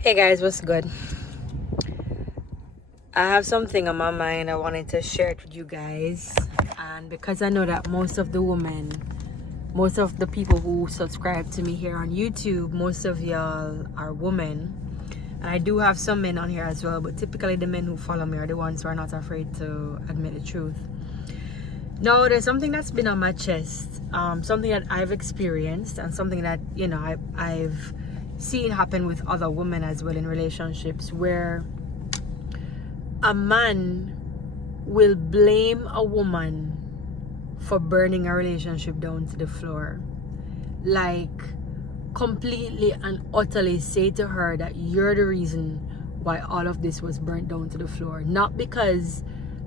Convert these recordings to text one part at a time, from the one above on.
Hey guys, what's good? I have something on my mind. I wanted to share it with you guys. And because I know that most of the people who subscribe to me here on YouTube, most of y'all are women. And I do have some men on here as well, but typically the men who follow me are the ones who are not afraid to admit the truth. No, there's something that's been on my chest, something that I've experienced, and something that I've seen happen with other women as well in relationships, where a man will blame a woman for burning a relationship down to the floor, like completely and utterly say to her that you're the reason why all of this was burnt down to the floor, not because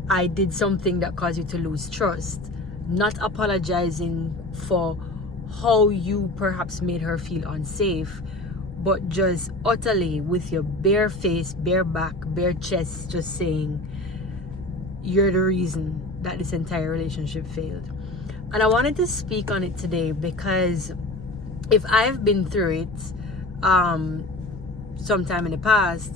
I did something that caused you to lose trust, not apologizing for how you perhaps made her feel unsafe, but just utterly with your bare face, bare back, bare chest, just saying you're the reason that this entire relationship failed. And I wanted to speak on it today because if I've been through it sometime in the past,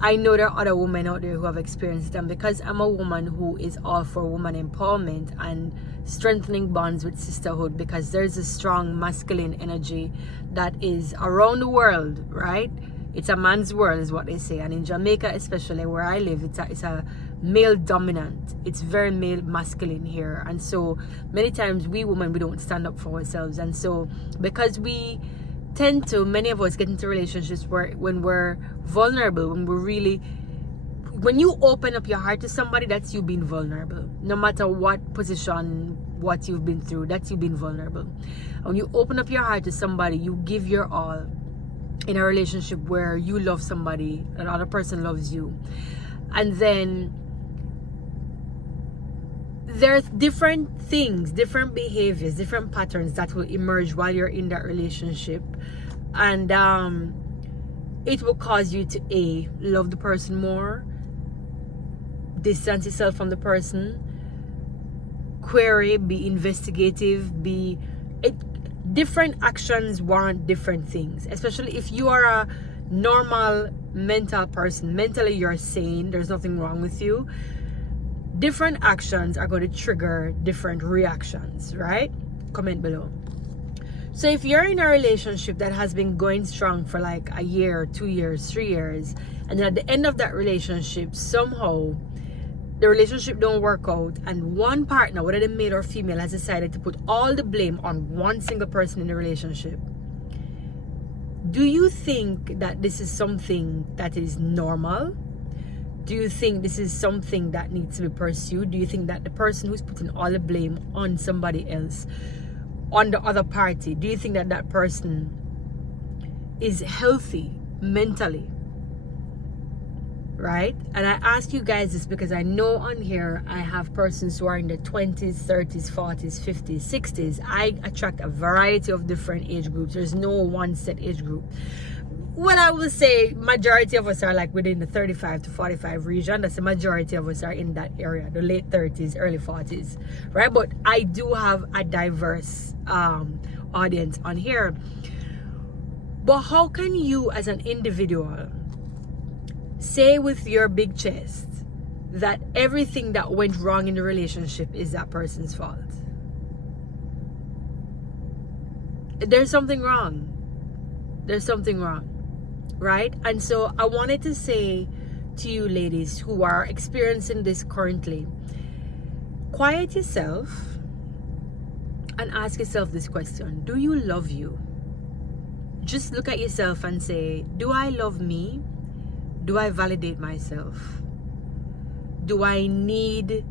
I know there are other women out there who have experienced it. And because I'm a woman who is all for woman empowerment and strengthening bonds with sisterhood, because there's a strong masculine energy that is around the world, right? It's a man's world is what they say. And in Jamaica especially, where I live, it's a male dominant. It's very male masculine here. And so many times we women, we don't stand up for ourselves. And so because we tend to, many of us get into relationships where when we're vulnerable, when you open up your heart to somebody, that's you being vulnerable. No matter what position, what you've been through, that's you being vulnerable. And when you open up your heart to somebody, you give your all in a relationship where you love somebody, another person loves you. And then there's different things, different behaviors, different patterns that will emerge while you're in that relationship. And it will cause you to love the person more, distance yourself from the person, query, be investigative, different actions warrant different things, especially if you are a normal mental person. Mentally you're sane, there's nothing wrong with you. Different actions are going to trigger different reactions, right? Comment below. So if you're in a relationship that has been going strong for like a year, 2 years, 3 years, and then at the end of that relationship, somehow the relationship don't work out, and one partner, whether they male or female, has decided to put all the blame on one single person in the relationship, do you think that this is something that is normal? Do you think this is something that needs to be pursued? Do you think that the person who's putting all the blame on somebody else, on the other party, do you think that that person is healthy mentally? Right? And I ask you guys this because I know on here I have persons who are in their 20s, 30s, 40s, 50s, 60s. I attract a variety of different age groups. There's no one set age group. Well, I will say majority of us are like within the 35 to 45 region. That's the majority of us are in that area, the late 30s, early 40s, right? But I do have a diverse audience on here. But how can you as an individual say with your big chest that everything that went wrong in the relationship is that person's fault? There's something wrong. There's something wrong. Right? And so I wanted to say to you ladies who are experiencing this currently, quiet yourself and ask yourself this question. Do you love you? Just look at yourself and say, do I love me? Do I validate myself? Do I need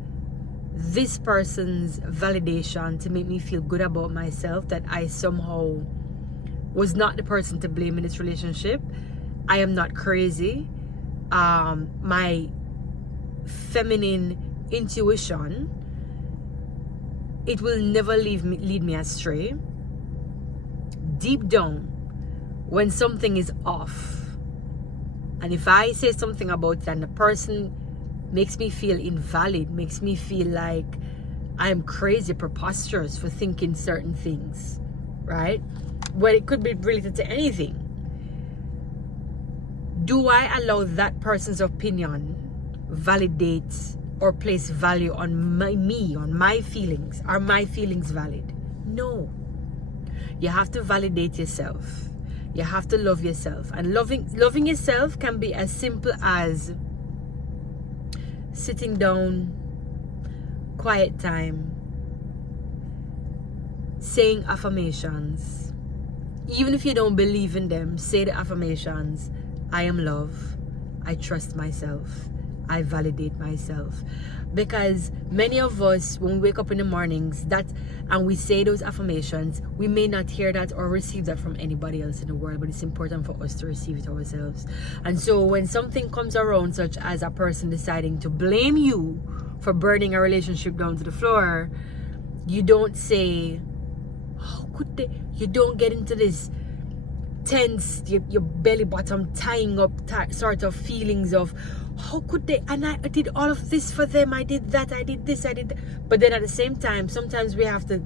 this person's validation to make me feel good about myself, that I somehow was not the person to blame in this relationship? I am not crazy. My feminine intuition, it will never lead me astray. Deep down, when something is off, and if I say something about it and the person makes me feel invalid, makes me feel like I'm crazy, preposterous for thinking certain things, right? Well, it could be related to anything. Do I allow that person's opinion validate or place value on my feelings? Are my feelings valid? No. You have to validate yourself. You have to love yourself. And loving yourself can be as simple as sitting down, quiet time, saying affirmations. Even if you don't believe in them, say the affirmations. I am love. I trust myself. I validate myself. Because many of us, when we wake up in the mornings and we say those affirmations, we may not hear that or receive that from anybody else in the world, but it's important for us to receive it ourselves. And so when something comes around, such as a person deciding to blame you for burning a relationship down to the floor, you don't say, how could they? You don't get into this tense, your belly bottom tying up sort of feelings of, how could they? And I did all of this for them. I did that. I did this. I did that. But then at the same time, sometimes we have to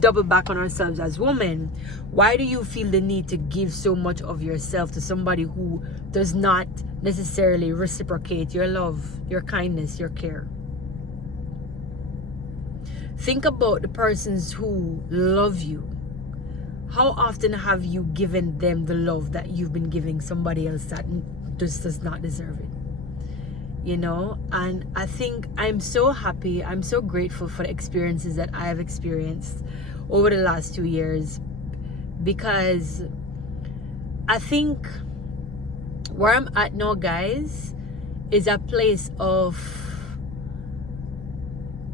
double back on ourselves as women. Why do you feel the need to give so much of yourself to somebody who does not necessarily reciprocate your love, your kindness, your care? Think about the persons who love you. How often have you given them the love that you've been giving somebody else that just does not deserve it? You know, and I think I'm so happy, I'm so grateful for the experiences that I have experienced over the last 2 years, because I think where I'm at now, guys, is a place of,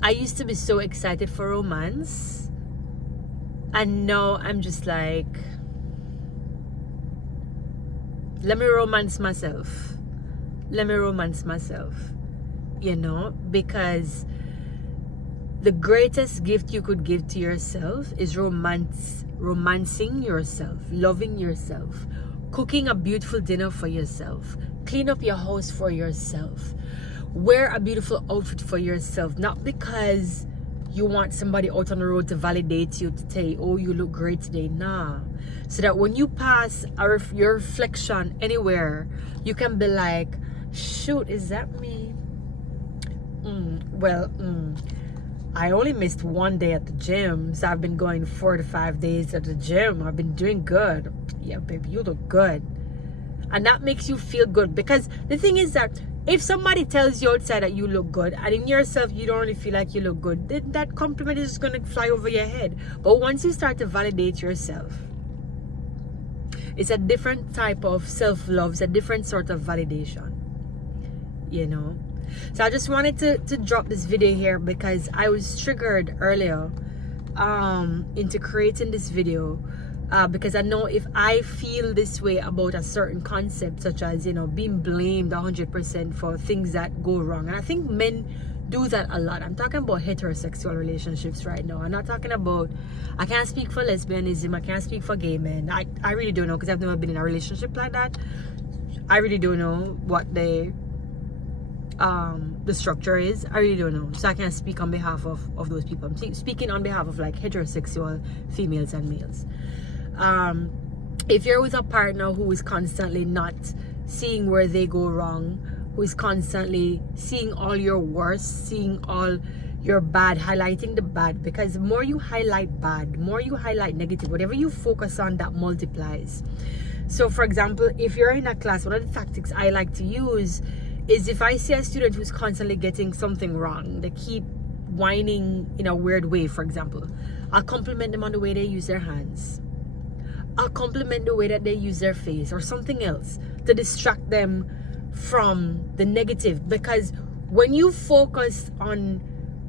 I used to be so excited for romance, and now I'm just like, let me romance myself. Let me romance myself, you know, because the greatest gift you could give to yourself is romancing yourself, loving yourself, cooking a beautiful dinner for yourself, clean up your house for yourself, wear a beautiful outfit for yourself, not because you want somebody out on the road to validate you, to tell you, oh, you look great today. Nah. So that when you pass your reflection anywhere, you can be like, shoot, is that me? I only missed 1 day at the gym, so I've been going 4 to 5 days at the gym. I've been doing good. Yeah, baby, you look good. And that makes you feel good, because the thing is that if somebody tells you outside that you look good, and in yourself you don't really feel like you look good, then that compliment is just going to fly over your head. But once you start to validate yourself, it's a different type of self-love. It's a different sort of validation, you know. So I just wanted to drop this video here because I was triggered earlier into creating this video, because I know if I feel this way about a certain concept, such as, you know, being blamed 100% for things that go wrong, and I think men do that a lot. I'm talking about heterosexual relationships right now. I'm not talking about, I can't speak for lesbianism, I can't speak for gay men. I really don't know, because I've never been in a relationship like that. I really don't know what the structure is. I really don't know, so I can't speak on behalf of those people. I'm speaking on behalf of like heterosexual females and males. If you're with a partner who is constantly not seeing where they go wrong, who is constantly seeing all your worst, seeing all your bad, highlighting the bad, because the more you highlight bad, more you highlight negative, whatever you focus on, that multiplies. So for example, if you're in a class, one of the tactics I like to use is, if I see a student who's constantly getting something wrong, they keep whining in a weird way, for example, I'll compliment them on the way they use their hands. I'll compliment the way that they use their face or something else to distract them from the negative. Because when you focus on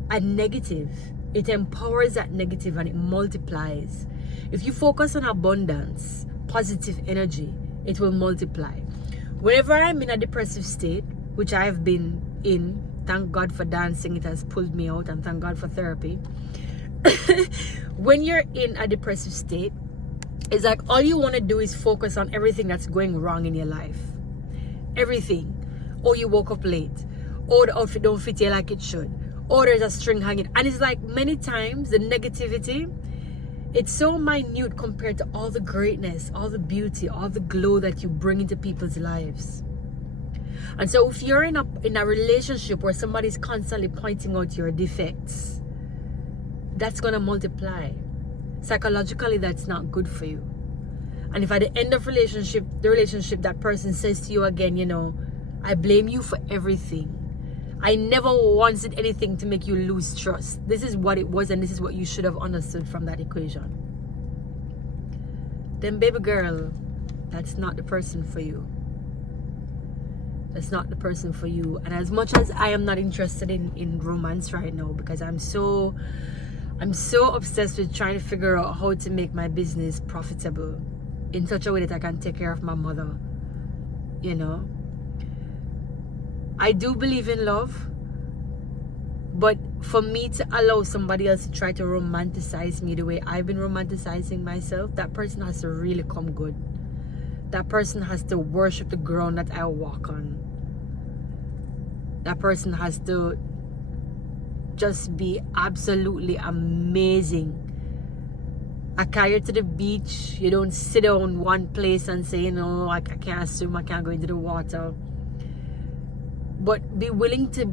a negative, it empowers that negative and it multiplies. If you focus on abundance, positive energy, it will multiply. Whenever I'm in a depressive state, which I have been in, thank God for dancing, it has pulled me out, and thank God for therapy. When you're in a depressive state, it's like all you want to do is focus on everything that's going wrong in your life. Everything. Oh, you woke up late. Oh, the outfit don't fit you like it should. Oh, there's a string hanging. And it's like many times the negativity, it's so minute compared to all the greatness, all the beauty, all the glow that you bring into people's lives. And so if you're in a relationship where somebody's constantly pointing out your defects, that's going to multiply. Psychologically, that's not good for you. And if at the end of the relationship, that person says to you again, you know, I blame you for everything. I never once did anything to make you lose trust. This is what it was, and this is what you should have understood from that equation. Then, baby girl, that's not the person for you. That's not the person for you. And as much as I am not interested in romance right now, because I'm so obsessed with trying to figure out how to make my business profitable in such a way that I can take care of my mother, you know. I do believe in love, but for me to allow somebody else to try to romanticize me the way I've been romanticizing myself, that person has to really come good. That person has to worship the ground that I walk on. That person has to just be absolutely amazing. I carry you to the beach. You don't sit down one place and say, you know, I can't swim, I can't go into the water. But be willing to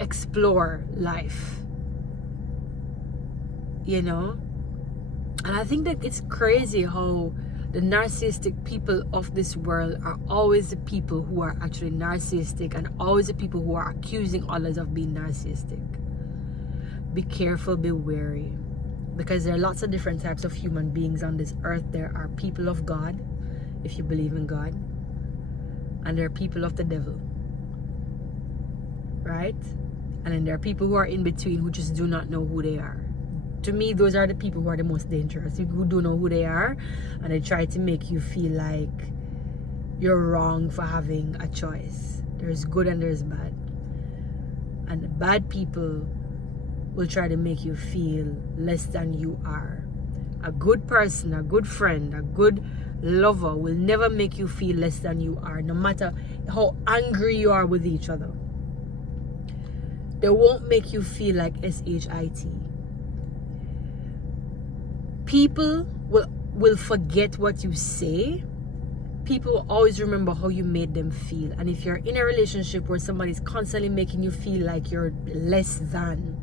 explore life, you know. And I think that it's crazy how the narcissistic people of this world are always the people who are actually narcissistic, and always the people who are accusing others of being narcissistic. Be careful, be wary, because there are lots of different types of human beings on this earth. There are people of God, if you believe in God, and there are people of the devil, right? And then there are people who are in between, who just do not know who they are. To me, those are the people who are the most dangerous. People who don't know who they are, and they try to make you feel like you're wrong for having a choice. There's good and there's bad. And the bad people will try to make you feel less than you are. A good person, a good friend, a good lover will never make you feel less than you are, no matter how angry you are with each other. They won't make you feel like SHIT. People will forget what you say. People will always remember how you made them feel. And if you're in a relationship where somebody's constantly making you feel like you're less than,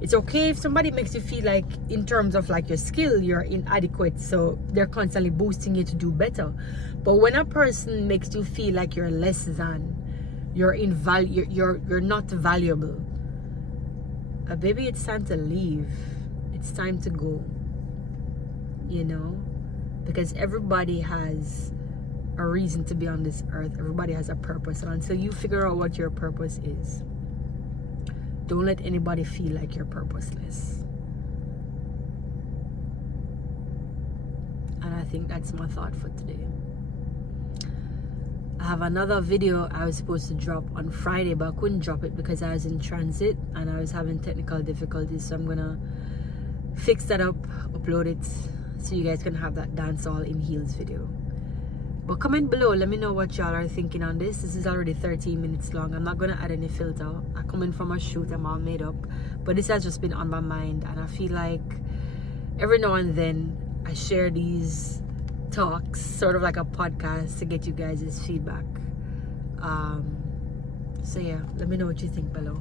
it's okay if somebody makes you feel like, in terms of like your skill, you're inadequate, so they're constantly boosting you to do better. But when a person makes you feel like you're less than, you're not valuable, baby, it's time to leave. It's time to go, you know, because everybody has a reason to be on this earth. Everybody has a purpose, and until you figure out what your purpose is, don't let anybody feel like you're purposeless. And I think that's my thought for today. I have another video I was supposed to drop on Friday, but I couldn't drop it because I was in transit and I was having technical difficulties. So I'm gonna fix that up, upload it, so you guys can have that dancehall in heels video. But comment below, let me know what y'all are thinking on this. This is already 13 minutes long. I'm not gonna add any filter. I come in from a shoot, I'm all made up, but this has just been on my mind, and I feel like every now and then I share these talks, sort of like a podcast, to get you guys' feedback. So yeah, let me know what you think below.